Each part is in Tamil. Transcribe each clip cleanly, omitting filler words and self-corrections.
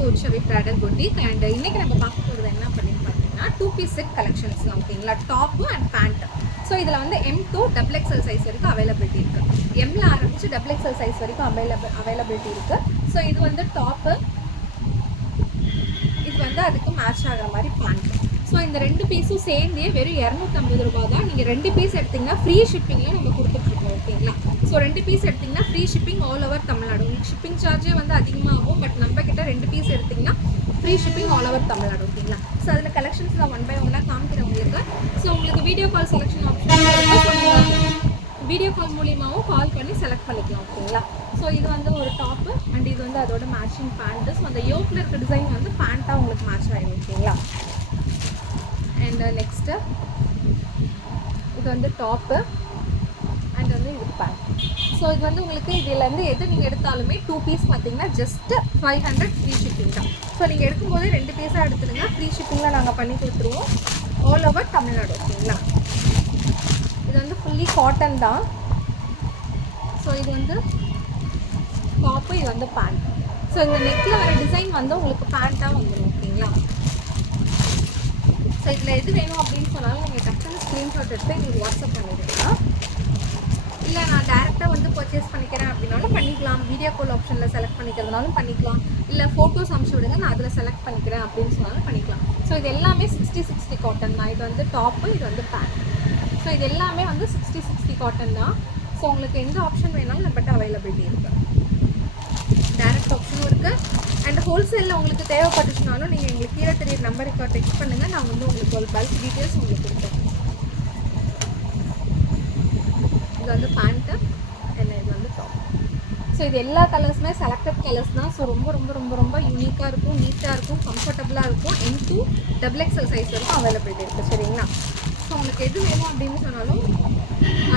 கோச் ஷவி பிரைடல் பொட்டிக். அண்ட் இன்னைக்கு நம்ம பார்க்க போகிறது என்ன அப்படின்னு பார்த்தீங்கன்னா 2 பீஸ் செட் கலெக்ஷன்ஸ் தான். ஓகேங்களா, டாப்பு அண்ட் பேண்ட். ஸோ இதில் வந்து M2 XXL சைஸ் வரைக்கும் அவைலபிலிட்டி இருக்குது. எம்ல ஆரம்பிச்சு XXL சைஸ் வரைக்கும் அவைலபிலிட்டி இருக்குது. ஸோ இது வந்து டாப்பு, இது வந்து அதுக்கு மேட்ச் ஆகிற மாதிரி பேண்ட். ஸோ இந்த 2 பீஸும் சேர்ந்தே வெறும் 250 ரூபா தான். நீங்கள் 2 பீஸ் எடுத்திங்கன்னா ஃப்ரீ ஷிப்பிங்கில் நம்ம கொடுத்துட்ருக்கோம். ஓகேங்களா, ஸோ 2 பீஸ் எடுத்திங்கன்னா free shipping all over Tamil Nadu. உங்களுக்கு ஷிப்பிங் சார்ஜே வந்து அதிகமாகும். பட் நம்ம கிட்ட 2 பீஸ் எடுத்திங்கன்னா free shipping all over Tamil Nadu. ஓகேங்களா, ஸோ அதில் கலெக்ஷன்ஸ் நான் 1 by 1 காமிக்கிறேன் உங்களுக்கு. ஸோ உங்களுக்கு video call selection option video call மூலியமாகவும் கால் பண்ணி செலக்ட் பண்ணிக்கலாம். ஓகேங்களா, ஸோ இது வந்து ஒரு டாப்பு அண்ட் இது வந்து அதோட மேட்சிங் பேண்ட்டு. ஸோ அந்த யோக்கில் இருக்க டிசைன் வந்து பேண்ட்டாக உங்களுக்கு மேட்ச் ஆகிடும். ஓகேங்களா, அண்ட் நெக்ஸ்ட்டு இது வந்து டாப்பு அண்ட் வந்து இது பேண்ட். ஸோ இது வந்து உங்களுக்கு இதுலேருந்து எது நீங்கள் எடுத்தாலுமே 2 பீஸ் பார்த்தீங்கன்னா ஜஸ்ட்டு 500 ஃப்ரீ ஷிப்பிங் தான். ஸோ நீங்கள் எடுக்கும்போது 2 பீஸாக எடுத்துடுங்க, ஃப்ரீ ஷிப்பிங்கில் நாங்கள் பண்ணி கொடுத்துருவோம் ஆல் ஓவர் தமிழ்நாடு. ஓகேங்களா, இது வந்து ஃபுல்லி காட்டன் தான். ஸோ இது வந்து டாப்பு, இது வந்து பேண்ட். ஸோ இந்த நெக்கில் வர டிசைன் வந்து உங்களுக்கு பேண்ட்டாக வந்துடும். ஓகேங்களா, ஸோ இதில் எது வேணும் அப்படின்னு சொன்னாலும் நீங்கள் டக்குன்னு ஸ்க்ரீன்ஷாட் எடுத்து எங்களுக்கு வாட்ஸ்அப் பண்ணிடுங்க. இல்லை நான் டேரெக்டாக வந்து பர்ச்சேஸ் பண்ணிக்கிறேன் அப்படின்னாலும் பண்ணிக்கலாம். வீடியோ கால் ஆப்ஷனில் செலக்ட் பண்ணிக்கிறதுனாலும் பண்ணிக்கலாம். இல்லை ஃபோட்டோஸ் அனுப்பிச்சி விடுங்க, நான் அதில் செலக்ட் பண்ணிக்கிறேன் அப்படின்னு சொன்னாலும் பண்ணிக்கலாம். ஸோ இது எல்லாமே 60/60 காட்டன் தான். இது வந்து டாப்பு, இது வந்து பேண்ட். ஸோ இது எல்லாமே வந்து 60/60 காட்டன் தான். ஸோ உங்களுக்கு எந்த ஆப்ஷன் வேணாலும் நம்மகிட்ட அவைலபிலிட்டி இருக்குது. டேரெக்ட் ஆப்ஷனும் இருக்குது அண்ட் ஹோல்சேலில் உங்களுக்கு தேவைப்பட்டுச்சுனாலும் நீங்கள் எங்களுக்கு கீழே தெரியுற நம்பருக்கு டெக்ஸ்ட் பண்ணுங்கள். நான் வந்து உங்களுக்கு ஒரு பல்க் டீட்டெயில்ஸ் உங்களுக்கு கொடுத்தேன். இது வந்து பேண்ட்டு என்ன, இது வந்து டாப். ஸோ இது எல்லா கலர்ஸுமே செலக்டட் கலர்ஸ் தான். ஸோ ரொம்ப ரொம்ப ரொம்ப ரொம்ப யூனிக்காக இருக்கும், நீட்டாக இருக்கும், கம்ஃபர்டபுளாக இருக்கும். M2 XXL சைஸ் வரைக்கும் அவைலபிலிட்டி இருக்குது. சரிங்களா, ஸோ உங்களுக்கு எது வேணும் அப்படின்னு சொன்னாலும்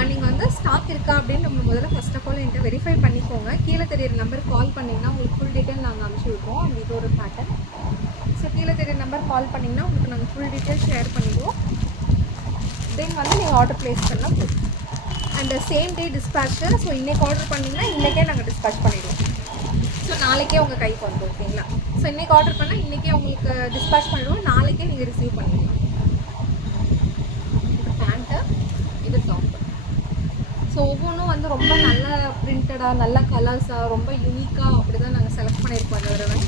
நீங்கள் வந்து ஸ்டாக் இருக்கா அப்படின்னு நம்ம முதல்ல ஃபர்ஸ்ட் ஆஃப் ஆல் என்கிட்ட வெரிஃபை பண்ணிக்கோங்க. கீழே தெரியிற நம்பருக்கு கால் பண்ணிங்கன்னா உங்களுக்கு ஃபுல் டீட்டெயில் நாங்கள் அனுப்பிச்சி விட்ருவோம். அந்த இது ஒரு பேட்டர்ன். ஸோ கீழே தெரியிற நம்பர் கால் பண்ணிங்கன்னா உங்களுக்கு நாங்கள் ஃபுல் டீட்டெயில் ஷேர் பண்ணிடுவோம். தென் வந்து நீங்கள் ஆர்டர் ப்ளேஸ் பண்ணால் போதும். And same day dispatch. So இன்றைக்கி ஆர்டர் பண்ணிங்கன்னா இன்றைக்கே நாங்கள் டிஸ்பேச் பண்ணிடுவோம். ஸோ நாளைக்கே உங்கள் கைக்கு வந்துடும். ஓகேங்களா, ஸோ இன்றைக்கி ஆர்டர் பண்ணால் இன்றைக்கே உங்களுக்கு டிஸ்பேச் பண்ணிடுவோம், நாளைக்கே நீங்கள் ரிசீவ் பண்ணிடுவோம். பேண்ட்டு, இது டாப்பு. ஸோ ஒவ்வொன்றும் வந்து ரொம்ப நல்ல பிரிண்டடாக, நல்ல கலர்ஸாக, ரொம்ப யூனிக்காக அப்படி தான் நாங்கள் செலக்ட் பண்ணியிருப்போம். அந்த தடவை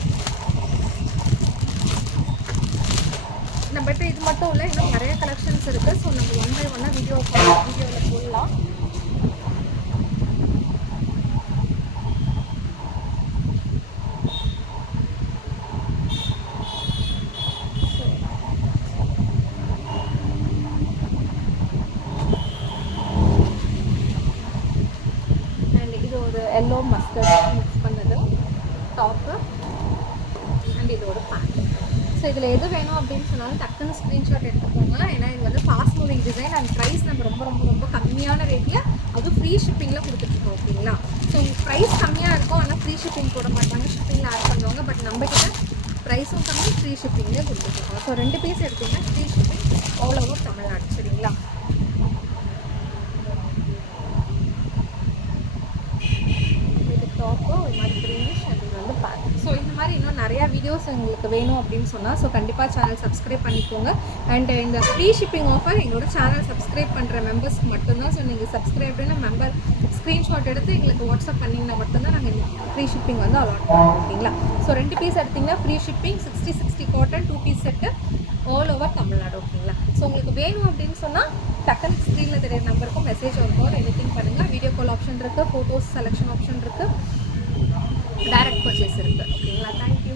நம்மகிட்ட இது மட்டும் இல்லை, இன்னும் நிறைய கலெக்ஷன்ஸ் இருக்குது. ஸோ நம்ம 1 by 1 வீடியோவில் போடலாம். எல்லோ மஸ்டர்ட் மிக்ஸ் பண்ணது டாப்பு அண்ட் இதோட பேண்ட். ஸோ இதில் எது வேணும் அப்படின்னு சொன்னாலும் டக்குன்னு ஸ்க்ரீன்ஷாட் எடுத்துக்கோங்க. ஏன்னா இது வந்து fast moving design and price நம்ம ரொம்ப ரொம்ப ரொம்ப கம்மியான ரேட்டில் அதுவும் ஃப்ரீ ஷிப்பிங்கில் கொடுத்துட்ருக்கோம். ஓகேங்களா, ஸோ உங்களுக்கு ப்ரைஸ் கம்மியாக இருக்கும், ஆனால் ஃப்ரீ ஷிப்பிங் போட மாட்டாங்க, ஷிப்பிங்கில் ஆட் பண்ணுவாங்க. பட் நம்மக்கிட்ட ப்ரைஸும் கம்மி, ஃப்ரீ ஷிப்பிங்லேயே கொடுத்துட்ருக்கோம். ஸோ 2 பீஸ் எடுத்திங்கன்னா free shipping all over Tamil Nadu. சரிங்களா, டாப்பு ஒரு மாதிரி க்ரீனிஷ் அண்ட் இது வந்து பேண்ட். ஸோ இந்த மாதிரி இன்னும் நிறையா வீடியோஸ் உங்களுக்கு வேணும் அப்படின்னு சொன்னால் ஸோ கண்டிப்பாக சேனல் சப்ஸ்கிரைப் பண்ணிக்கோங்க. அண்ட் இந்த ஃப்ரீ ஷிப்பிங் ஆஃபர் எங்களோட சேனல் சப்ஸ்கிரைப் பண்ணுற மெம்பர்ஸ்க்கு மட்டும்தான். ஸோ நீங்கள் சப்ஸ்கிரைப்டுன்னு மெம்பர் ஸ்க்ரீன்ஷாட் எடுத்து எங்களுக்கு வாட்ஸ்அப் பண்ணிங்கன்னா மட்டும்தான் நாங்கள் இந்த ஃப்ரீ ஷிப்பிங் வந்து அலாட் பண்ணுவோம். ஓகேங்களா, ஸோ 2 பீஸ் எடுத்திங்கன்னா free shipping, 60/60 cotton 2 piece set all over Tamil Nadu. ஓகேங்களா, ஸோ உங்களுக்கு வேணும் அப்படின்னு சொன்னால் டக்குன்னு ஸ்க்ரீனில் தெரியிற நம்பருக்கும் மெசேஜ் ஆகும், எனிதிங் பண்ணுங்கள். வீடியோ கால் ஆப்ஷன் இருக்குது, ஃபோட்டோஸ் செலெக்ஷன் ஆப்ஷன் இருக்குது, டைரக்ட் பர்ச்சேஸ் இருக்குது. ஓகேங்களா, தேங்க்யூ.